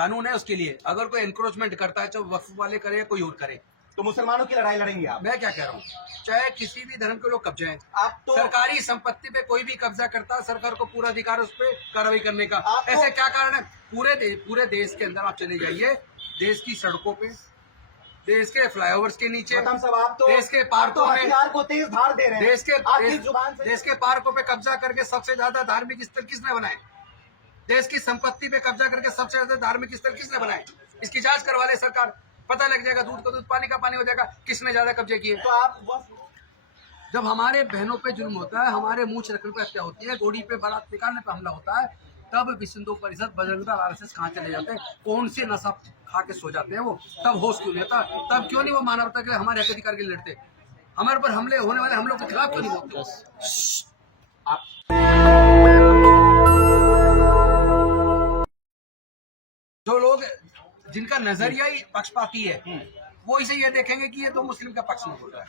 कानून है उसके लिए। अगर कोई एनक्रोचमेंट करता है, चाहे वक्फ वाले करे या कोई और करे, तो मुसलमानों की लड़ाई लड़ेंगे आप? मैं क्या कह रहा हूँ, चाहे किसी भी धर्म के लोग कब्जे हैं, आप तो सरकारी संपत्ति पे कोई भी कब्जा करता है, सरकार को पूरा अधिकार है उस पर कार्रवाई करने का। ऐसे क्या कारण है? पूरे देश के अंदर आप चले जाइए, देश की सड़कों पे, देश के फ्लाईओवर्स के नीचे, आप तो देश के पार्कों में हथियार को तेज धार दे रहे हैं। देश के पार्कों पे कब्जा करके सबसे ज्यादा धार्मिक स्थल किसने बनाए? देश की संपत्ति पे कब्जा करके सबसे ज्यादा धार्मिक स्थल किसने बनाए? इसकी जांच करवा ले सरकार, पता लग जाएगा। दूध का दूध, पानी का पानी हो जाएगा, किसने ज्यादा कब्जे किए। तो आप जब हमारे बहनों पे जुल्म होता है, हमारे मूंछ रखने पे हत्या होती है, घोड़ी पे बारात निकालने पे हमला होता है, तब विश्व हिंदू परिषद, बजरंग दल, आरएसएस कहाँ चले जाते हैं? कौन से नशा खा के सो जाते हैं वो? तब होश क्यों नहीं होता? तब क्यों नहीं वो मानवता के हमारे हक अधिकार के लिए लड़ते? हमारे ऊपर हमले होने वाले हमलों के खिलाफ क्यों नहीं बोलते? जो लोग जिनका नजरिया ही पक्षपाती है, वो इसे ये देखेंगे कि ये तो मुस्लिम का पक्ष में बोल रहा है,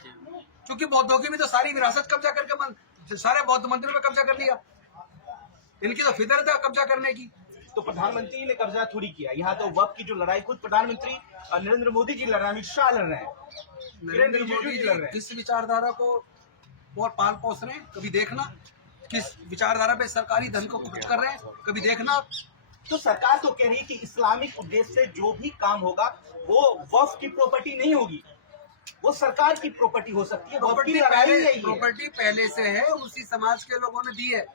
क्योंकि बौद्धों की भी तो सारी विरासत कब्जा करके सारे बौद्ध मंदिरों पे कब्जा कर लिया। इनकी तो फितरत है कब्जा करने की। तो प्रधानमंत्री ने कब्जा थोड़ी किया। यहाँ तो वक्त की जो लड़ाई खुद प्रधानमंत्री नरेंद्र मोदी जी लड़ रहे हैं, अमित शाह लड़ रहे हैं, नरेंद्र मोदी जी किस विचारधारा को और पाल पोस रहे हैं, कभी देखना। किस विचारधारा पे सरकारी धन को कुछ कर रहे हैं, कभी देखना। तो सरकार तो कह रही है कि इस्लामिक उद्देश्य से जो भी काम होगा वो वक्फ की प्रॉपर्टी नहीं होगी, वो सरकार की प्रॉपर्टी हो सकती है। प्रॉपर्टी पहले से है, उसी समाज के लोगों ने दी है।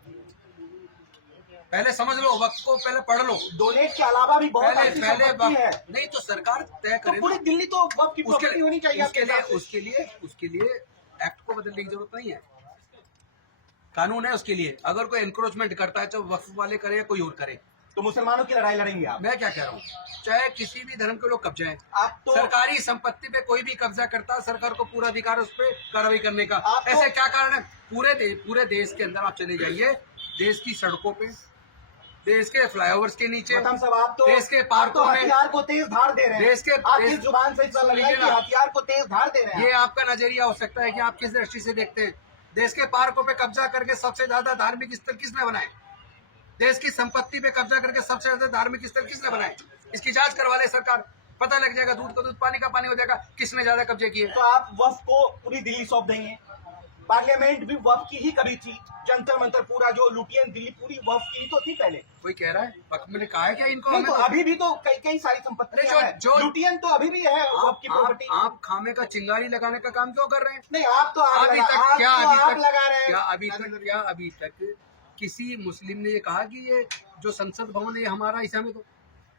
पहले समझ लो, वक्त को पहले पढ़ लो। डोनेट के अलावा भी बहुत पहले है। नहीं तो सरकार तय करे। तो पूरी दिल्ली तो वक्त की प्रॉपर्टी होनी चाहिए। उसके लिए एक्ट को बदलने की जरूरत नहीं है, कानून है उसके लिए। अगर कोई एनक्रोचमेंट करता है, चाहे वक्फ वाले करे या कोई और करे, तो मुसलमानों की लड़ाई लड़ेंगे आप? मैं क्या कह रहा हूँ, चाहे किसी भी धर्म के लोग कब्जे हैं, आप तो सरकारी संपत्ति पे कोई भी कब्जा करता है, सरकार को पूरा अधिकार है उस पर कार्रवाई करने का। ऐसे क्या कारण है? पूरे देश के अंदर आप चले जाइए, देश की सड़कों पे, देश के फ्लाईओवर्स के नीचे, आप तो देश के पार्कों में हथियार को तेज धार दे रहे हैं। देश के इस जुबान से हथियार को तेज धार दे रहे हैं। ये आपका नजरिया हो सकता है कि आप किस दृष्टि से देखते हैं। देश के पार्कों पे कब्जा करके सबसे ज्यादा धार्मिक स्थल किसने बनाए? देश की संपत्ति पे कब्जा करके सबसे ज्यादा धार्मिक स्थल किसने बनाए? इसकी जांच करवा ले सरकार, पता लग जाएगा। दूध का दूध, पानी का पानी हो जाएगा, किसने ज्यादा कब्जे किए। तो आप वक्फ को पूरी दिल्ली सौंप देंगे? पार्लियामेंट भी वक्फ की ही कभी थी, जंतर मंतर पूरा जो लुटियन दिल्ली पूरी वक्फ की ही तो थी पहले। कोई कह रहा है वक्फ मैंने कहा है क्या इनको? नहीं, तो अभी भी तो कई सारी संपत्ति जो लुटियन तो अभी भी है वक्फ की प्रॉपर्टी। आप खामे का चिंगारी लगाने का काम क्यों कर रहे हैं? नहीं, आप तो आग लगा रहे हैं। क्या अभी तक किसी मुस्लिम ने ये कहा कि ये जो संसद भवन है ये हमारा? ऐसा में तो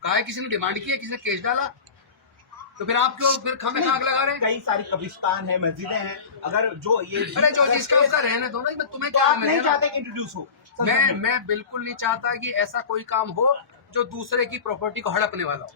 कहा है, किसी ने डिमांड की है, किसी ने केस डाला? तो फिर आप क्यों फिर खामे आग लगा रहे हैं? कई सारी कब्रिस्तान है, मस्जिदें हैं, अगर जो ये जो जिसका उसका रहने दो ना। मैं तुम्हें तो क्या आप नहीं चाहते कि इंट्रोड्यूस हो? मैं बिल्कुल नहीं चाहता कि ऐसा कोई काम हो जो दूसरे की प्रॉपर्टी को हड़पने वाला हो।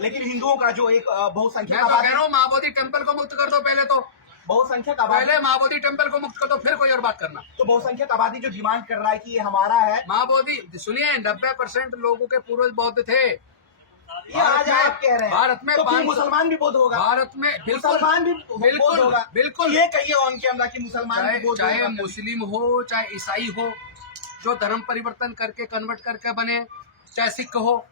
लेकिन हिंदुओं का जो एक बहुसंख्यक, मैं तो कह रहा हूँ महाबोधि टेम्पल को मुक्त कर दो पहले तो। बहुसंख्यक पहले महाबोधि टेम्पल को मुक्त कर दो, फिर कोई और बात करना। तो बहुसंख्यक आबादी जो डिमांड कर रहा है कि ये हमारा है। महाबोधि सुनिए, 90% लोगों के पूर्वज बौद्ध थे। ये आज आप कह रहे हैं भारत में, तो फिर मुसलमान भी बौद्ध होगा? भारत में मुसलमान भी बौद्ध होगा? बिल्कुल। ये कहिए ऑन कैमरा कि मुसलमान चाहे मुस्लिम हो, चाहे ईसाई हो, जो धर्म परिवर्तन करके कन्वर्ट करके बने, चाहे सिख हो,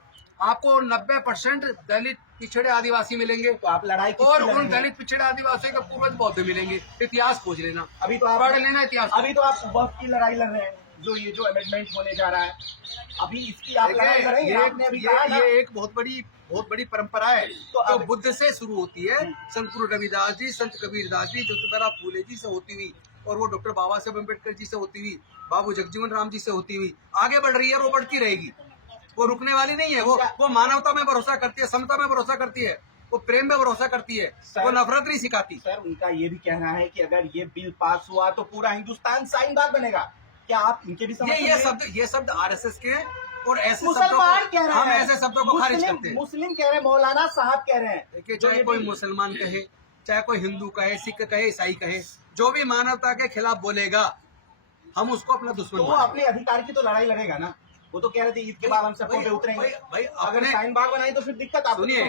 आपको 90% दलित पिछड़े आदिवासी मिलेंगे। तो आप लड़ाई और उन दलित पिछड़े आदिवासियों के पूर्वज बौद्ध मिलेंगे। इतिहास खोज लेना, अभी तो आप पढ़ लेना इतिहास। अभी तो आप वक्फ की लड़ाई लड़ रहे हैं, जो अमेंडमेंट होने जा रहा है, अभी इसकी आप लड़ाई लड़ रहे हैं। आपने अभी कहा ना, ये एक बहुत बड़ी परंपरा है जो बुद्ध से शुरू होती है। संत गुरु रविदास जी, संत कबीरदास जी, ज्योतिबा फूले जी से होती हुई, और वो डॉक्टर बाबा साहब अम्बेडकर जी से होती हुई, बाबू जगजीवन राम जी से होती हुई आगे बढ़ रही है। वो बढ़ती रहेगी, वो रुकने वाली नहीं है। वो मानवता में भरोसा करती है, समता में भरोसा करती है, वो प्रेम में भरोसा करती है, वो नफरत नहीं सिखाती। सर, उनका ये भी कहना है कि अगर ये बिल पास हुआ तो पूरा हिंदुस्तान शाहीन बाग बनेगा। क्या आप इनके भी ये शब्द आरएसएस के हैं, और ऐसे मुसलमान कह रहे हैं, हम ऐसे शब्दों को खारिज करते हैं। मुस्लिम कह रहे हैं, मौलाना साहब कह रहे हैं। देखिए, चाहे कोई मुसलमान कहे, चाहे कोई हिंदू कहे, सिख कहे, ईसाई कहे, जो भी मानवता के खिलाफ बोलेगा हम उसको अपना दुश्मन। तो वो अपने अधिकार की तो लड़ाई लड़ेगा ना। वो तो कह रहे थे ईद के बाद हम सबको पे उतरेंगे। भाई अगर शाहीन बाग बनाए तो फिर दिक्कत आपको। सुनिए,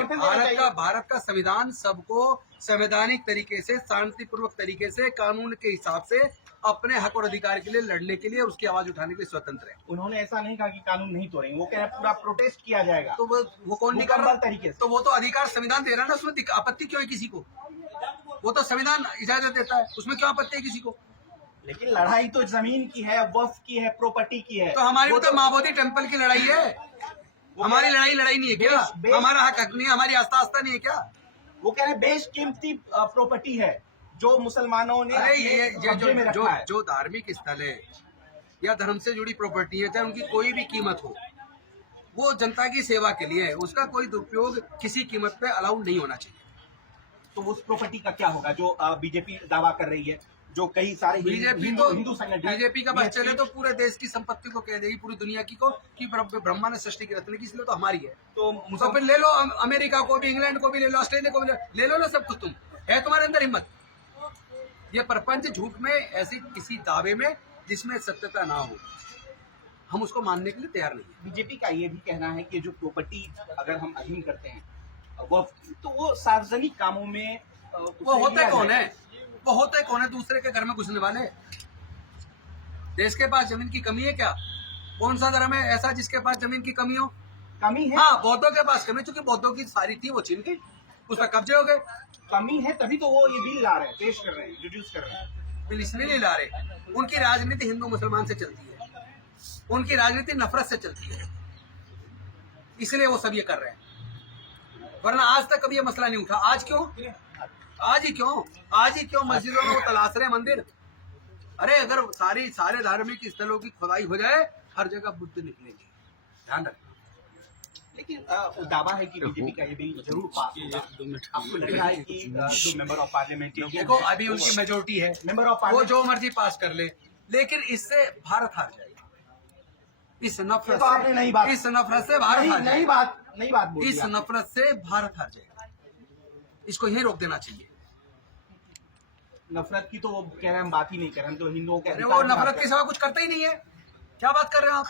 भारत का संविधान सबको संवैधानिक तरीके से, शांतिपूर्वक तरीके से, कानून के हिसाब से अपने हक और अधिकार के लिए लड़ने के लिए, उसकी आवाज उठाने के लिए स्वतंत्र है। उन्होंने ऐसा नहीं कहा कि कानून नहीं तोड़ेंगे, वो कह रहे हैं पूरा प्रोटेस्ट किया जाएगा। तो वो कौन नहीं कर रहा मुकम्मल तरीके से। तो वो तो अधिकार संविधान दे रहा है ना, उसमें आपत्ति क्यों है किसी को? वो तो संविधान इजाजत देता है, उसमें क्यों आपत्ति है किसी को? लेकिन लड़ाई तो जमीन की है, वक्फ की है, प्रॉपर्टी की है। तो हमारी वो तो माबोदी टेम्पल की लड़ाई है, हमारी लड़ाई नहीं है क्या? हमारा हक नहीं है, हमारी आस्था नहीं है क्या? वो कह रहे हैं बेशकीमती प्रॉपर्टी है जो मुसलमानों ने अरे अपने कब्जे में रखा है। जो धार्मिक स्थल है या धर्म से जुड़ी प्रॉपर्टी है, चाहे उनकी कोई भी कीमत हो, वो जनता की सेवा के लिए है, उसका कोई दुरुपयोग किसी कीमत पे अलाउड नहीं होना चाहिए। तो उस प्रॉपर्टी का क्या होगा जो बीजेपी दावा कर रही है, जो कई सारे हिंदू संगठन, बीजेपी का बस चले तो पूरे देश की संपत्ति को कह देगी, पूरी दुनिया की को कि ब्रह्मा ने सृष्टि की रचना की, इसलिए तो हमारी है। तो फिर ले लो अमेरिका को भी, इंग्लैंड को भी ले लो, ऑस्ट्रेलिया को भी ले लो ना, सब कुछ तुम है तुम्हारे अंदर हिम्मत। ये प्रपंच झूठ में ऐसी किसी दावे में जिसमें सत्यता ना हो, हम उसको मानने के लिए तैयार नहीं है। बीजेपी का ये भी कहना है कि जो प्रॉपर्टी अगर हम अधीन करते हैं वो, तो वो सार्वजनिक कामों में वो होते कौन है? वो होते कौन है? दूसरे के घर में घुसने वाले। देश के पास जमीन की कमी है क्या? कौन सा धर्म है ऐसा जिसके पास जमीन की कमी हो? कमी है। हाँ, बौद्धों के पास कमी, चूंकि बौद्धों की सारी थी वो छीन गई, उसका कब्जे हो गए। कमी है तभी तो वो ये बिल ला रहे हैं, पेश कर रहे हैं, इंट्रोड्यूस कर रहे हैं। बिल इसलिए नहीं ला रहे, उनकी राजनीति हिंदू मुसलमान से चलती है, उनकी राजनीति नफरत से चलती है, इसलिए वो सब ये कर रहे हैं। वरना आज तक कभी ये मसला नहीं उठा। आज क्यों? आज ही क्यों मस्जिदों में वो तलाश रहे मंदिर? अरे अगर सारे धार्मिक स्थलों की खुदाई हो जाए, हर जगह बुद्ध निकलेंगे, ध्यान रखना। लेकिन दावा है कि बीजेपी का ये बिल जरूर पास होगा। आपको लग रहा है कि जो मेंबर ऑफ पार्लियामेंट, देखो अभी उनकी मेजोरिटी है, मेंबर ऑफ वो पार्लियामेंट जो मर्जी पास कर ले, लेकिन इससे भारत हार जाएगा। इस नफरत तो आपने नई बात, इस नफरत से भारत हार नई बात बोली। इस नफरत से भारत हार जाएगा, इसको यही रोक देना चाहिए। नफरत की तो वो कह रहे हैं हम बात ही नहीं कर रहे, हम तो हिंदुओं के वो नफरत के सिवा कुछ करते ही नहीं है। क्या बात कर रहे हैं आप?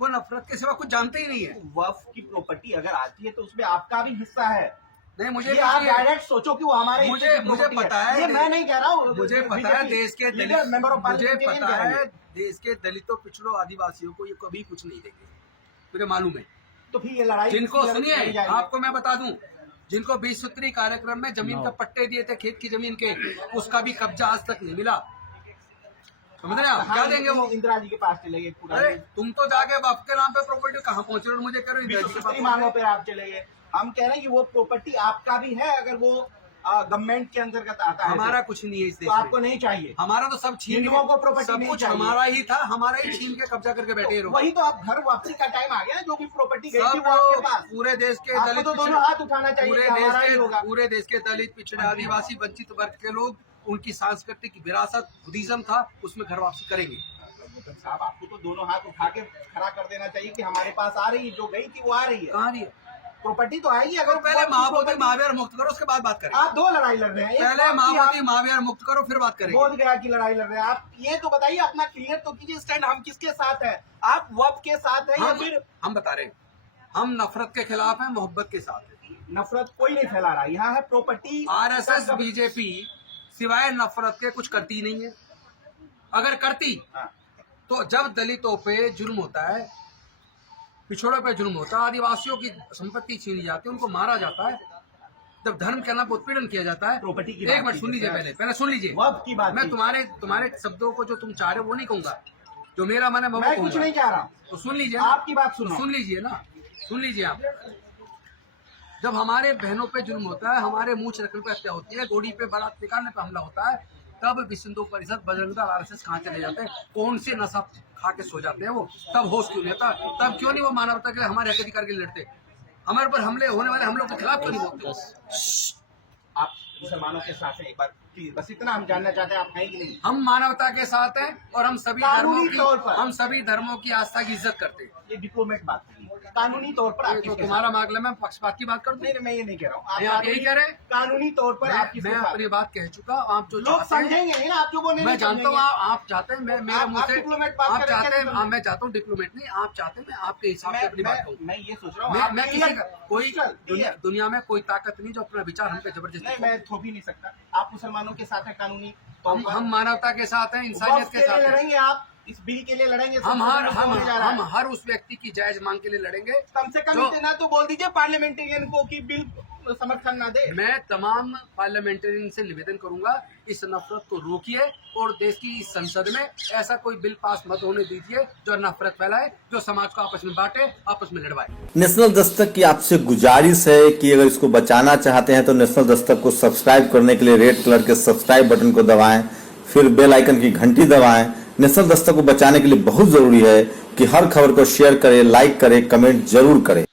वो नफरत के सिवा कुछ जानते ही नहीं है। वक्फ की प्रॉपर्टी अगर आती है तो उसमें आपका भी हिस्सा है। नहीं, मुझे आप डायरेक्ट सोचो कि वो हमारे मुझे पता है, ये मैं नहीं कह रहा हूँ। मुझे पता है देश के दलित, मुझे पता है देश के दलितों, पिछड़ों, आदिवासियों को ये कभी कुछ नहीं देंगे, मुझे मालूम है। तो फिर ये लड़ाई जिनको सुनिए, आपको मैं बता दूं, जिनको 20 सूत्री कार्यक्रम में जमीन का पट्टे दिए थे, खेत की जमीन के, उसका भी कब्जा आज तक नहीं मिला। समझ रहे आप? क्या देंगे वो? इंदिरा जी के पास चले गए पूरा। अरे तुम तो जाके बाप के नाम पे प्रॉपर्टी कहाँ पहुंचे हो, मुझे कह रहे मांगों पे आप चले गए। हम कह रहे हैं कि वो प्रॉपर्टी आपका भी है, अगर वो गवर्नमेंट के अंतर्गत आता है। हमारा कुछ नहीं है इस देश तो में, आपको नहीं चाहिए। हमारा तो सब छीन हिंदुओं को प्रॉपर्टी सब नहीं कुछ चाहिए। हमारा ही था, हमारा ही छीन के कब्जा करके बैठे रहो। वही तो आप घर वापसी का टाइम आ गया, जो भी प्रॉपर्टी गई थी सब वो आपके पास। पूरे देश के आपको दलित, तो दोनों हाथ उठाना चाहिए कि हमारा ही होगा। पूरे देश के दलित, पिछड़े, आदिवासी, वंचित वर्ग के लोग, उनकी सांस्कृतिक विरासत बुद्धिज्म था, उसमें घर वापसी करेंगे। साहब आपको तो दोनों हाथ उठा के खड़ा कर देना चाहिए कि हमारे पास आ रही है, जो गई थी वो आ रही है। कहाँ रही है? प्रॉपर्टी तो आएगी। अगर पहले महाबोधि महावीर मुक्त करो, उसके बाद बात करेंगे। आप दो लड़ाई लड़ रहे हैं। पहले महाबोधि महावीर मुक्त करो, फिर बात करेंगे। बोध गया की लड़ाई लड़ रहे हैं आप। ये तो बताइए, अपना क्लियर तो कीजिए स्टैंड, हम किसके साथ है? आप वक्फ के साथ है या फिर? हम बता रहे हैं, हम नफरत के खिलाफ हैं, मोहब्बत के साथ है। नफरत कोई नहीं फैला रहा, यहाँ है प्रॉपर्टी। RSS बीजेपी सिवाय नफरत के कुछ करती नहीं है। अगर करती तो जब दलितों पे जुल्म होता है, पिछड़ों पे जुल्म होता है, आदिवासियों की संपत्ति छीनी जाती है, उनको मारा जाता है, जब धर्म के नाम पर उत्पीड़न किया जाता है, प्रॉपर्टी की एक मिनट सुन लीजिए, पहले सुन लीजिए। वक्फ की बात मैं तुम्हारे शब्दों को जो तुम चाह रहे हो वो नहीं कहूंगा, जो मेरा मन है मैं कुछ नहीं चाह रहा। तो सुन लीजिए, आपकी बात सुनो। सुन लीजिए ना, सुन लीजिए आप। जब हमारे बहनों पे जुल्म होता है, हमारे मुंह रखने पे हत्या होती है, गोड़ी पे बारात निकालने पे हमला होता है, तब विश्व हिंदू परिषद, बजरंग दल, RSS कहाँ चले जाते हैं? कौन से नशा खा के सो जाते हैं वो? तब होश क्यों नहीं होता? तब क्यों नहीं वो मानवता के हमारे हक अधिकार के लिए लड़ते? हमारे पर हमले होने वाले हमलों के खिलाफ क्यों नहीं बोलते? आप मुसलमानों के साथ हैं, एक बार बस इतना हम जानना चाहते हैं, आप हैं कि नहीं? हम मानवता के साथ हैं और हम सभी धर्मों की आस्था की इज्जत करते हैं। ये डिप्लोमेट बात है। कानूनी तौर पर आप तो किसके तुम्हारा मामला में पक्षपात की बात कर दूं? नहीं, मैं ये नहीं कह रहा हूँ। नहीं, आप यही कह रहे हैं? कानूनी तौर पर आप किसके मैं साथ? अपनी बात कह चुका। आप जो लोग चाहते हैं, समझेंगे नहीं ना, आप जो बोले मैं जानता हूँ आप चाहते हैं मैं मेरे मुंह से डिप्लोमेट बात आप कर रहे हैं, चाहते हैं क्या मैं चाहता हूँ डिप्लोमेट नहीं, आप चाहते हैं मैं आपके हिसाब से अपनी बात कहूँ। मैं ये सोच रहा हूँ, मैं आप किसी का कोई दुनिया में कोई ताकत नहीं जो अपना विचार हम पे जबरदस्ती नहीं, मैं थोप ही नहीं सकता। आप मुसलमानों के साथ हैं कानूनी हम मानवता के साथ हैं, इंसानियत के साथ हैं। लड़ेंगे, आप इस बिल के लिए लड़ेंगे। हम हर उस व्यक्ति की जायज मांग के लिए लड़ेंगे। कम से कम इतना तो बोल दीजिए पार्लियामेंटेरियन को कि बिल समर्थन ना दे। मैं तमाम पार्लियामेंटेरियन से निवेदन करूंगा, इस नफरत को रोकिए और देश की इस संसद में ऐसा कोई बिल पास मत होने दीजिए जो नफरत फैलाए, जो समाज को आपस में बांटे, आपस में लड़वाए। नेशनल दस्तक की आपसे गुजारिश है कि अगर इसको बचाना चाहते हैं तो नेशनल दस्तक को सब्सक्राइब करने के लिए रेड कलर के सब्सक्राइब बटन को दबाएं, फिर बेल आइकन की घंटी दबाएं। नेशनल दस्तक को बचाने के लिए बहुत जरूरी है कि हर खबर को शेयर करें, लाइक करें, कमेंट जरूर करें।